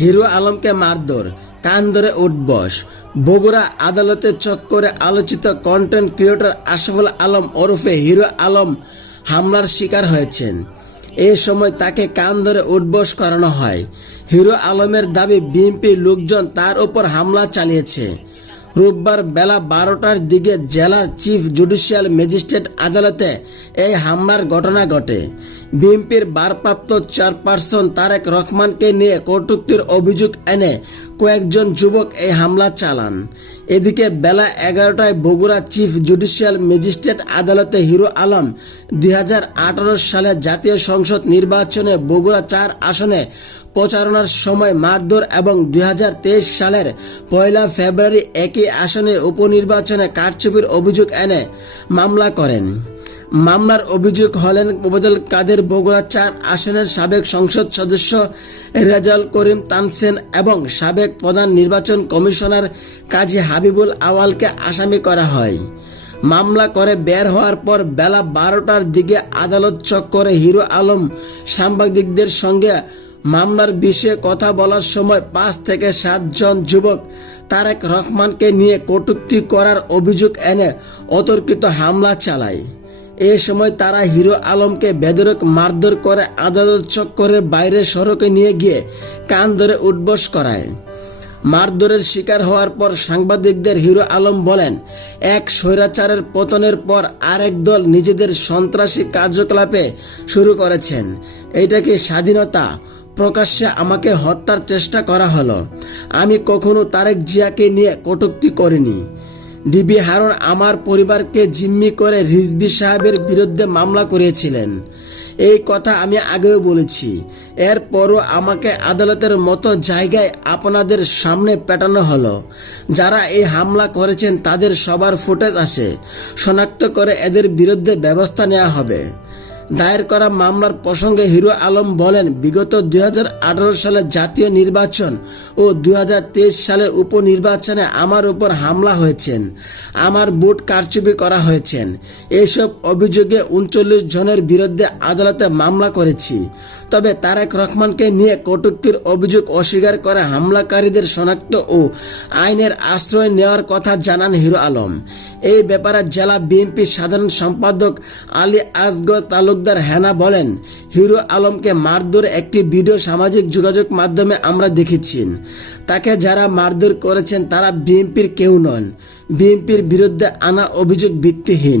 Hero আলমকে মারধর, কান ধরে উঠবস বগুড়া আদালতের চক্করে আলোচিত কন্টেন্ট ক্রিয়েটর আশাফুল আলম ওরফে হিরো আলম হামলার শিকার হয়েছেন। এ সময় তাকে কান ধরে উঠবস করানো হয়। হিরো আলমের দাবি বিএনপির লোকজন তার ওপর হামলা চালিয়েছে। রোববার বেলা বারোটার দিকে জেলার চিফ জুডিশিয়াল ম্যাজিস্ট্রেট আদালতে এই হামলার ঘটনা ঘটে। বিএনপির ভারপ্রাপ্ত চেয়ারপারসন তারেক রহমানকে নিয়ে কটূক্তির অভিযোগ এনে কয়েকজন যুবক এই হামলা চালান। এদিকে বেলা এগারোটায় বগুড়া চিফ জুডিশিয়াল ম্যাজিস্ট্রেট আদালতে হিরো আলম দুই সালে জাতীয় সংসদ নির্বাচনে বগুড়া চার আসনে প্রচারণার সময় মারধর এবং দু হাজার তেইশ সালের পয়লা ফেব্রুয়ারি একই আসনে উপনির্বাচনে কারচুপির অভিযোগ এনে মামলা করেন। মামলার অভিযোগ হলেন ওবায়দুল কাদের বগুড়া চার আসনের সাবেক সংসদ সদস্য রেজাল করিম তানসেন এবং সাবেক প্রধান নির্বাচন কমিশনার কাজী হাবিবুল আওয়ালকে আসামি করা হয়। মামলা করে বের হওয়ার পর বেলা বারোটার দিকে আদালত চক্করে হিরো আলম সাংবাদিকদের সঙ্গে মামলার বিষয়ে কথা বলার সময় পাঁচ থেকে সাতজন যুবক তারেক রহমানকে নিয়ে কটূক্তি করার অভিযোগ এনে অতর্কিত হামলা চালায়। এ সময় তারা হিরো আলমকে বেদরক মারধর করে আদালত চক্করের বাইরে সড়কে নিয়ে গিয়ে কান ধরে উঠবস করায়। মারধরের শিকার হওয়ার পর সাংবাদিকদের হিরো আলম বলেন, এক স্বৈরাচারের পতনের পর আরেক দল নিজেদের সন্ত্রাসী কার্যকলাপে শুরু করেছেন। এটা কি স্বাধীনতা প্রকাশ্যে আমাকে হত্যার চেষ্টা করা হলো। আমি কখনো তারেক জিয়াকে নিয়ে কটূক্তি করিনি। ডিবি হারুন আমার পরিবারকে জিম্মি করে রিজবি সাহেবের বিরুদ্ধে মামলা করেছিলেন। এই কথা আমি আগেও বলেছি। এরপরও আমাকে আদালতের মতো জায়গায় আপনাদের সামনে পেটানো হলো। যারা এই হামলা করেছেন তাদের সবার ফুটেজ আসে। শনাক্ত করে এদের বিরুদ্ধে ব্যবস্থা নেওয়া হবে। দায়ের করা মামলার প্রসঙ্গে হিরো আলম বলেন, বিগত দু হাজার আঠারো সালে জাতীয় নির্বাচন ও দুই সালে উপনির্বাচনে আমার উপর হামলা হয়েছেন। আমার ভোট কারচুপি করা হয়েছেন। এইসব অভিযোগে উনচল্লিশ জনের বিরুদ্ধে আদালতে মামলা করেছি। তবে তারেক রহমানকে নিয়ে কটূক্তির অভিযোগ অস্বীকার করে হামলাকারীদের শনাক্ত ও আইনের আশ্রয় নেওয়ার কথা জানান হিরো আলম। এই ব্যাপারে জেলা বিএনপি সাধারণ সম্পাদক আলী আসগর তালুকদার হেনা বলেন, হিরো আলমকে মারধর একটি ভিডিও সামাজিক যোগাযোগ মাধ্যমে আমরা দেখেছি। তাকে যারা মারধর করেছেন তারা বিএনপির কেউ নন। বিএনপির বিরুদ্ধে আনা অভিযোগ ভিত্তিহীন।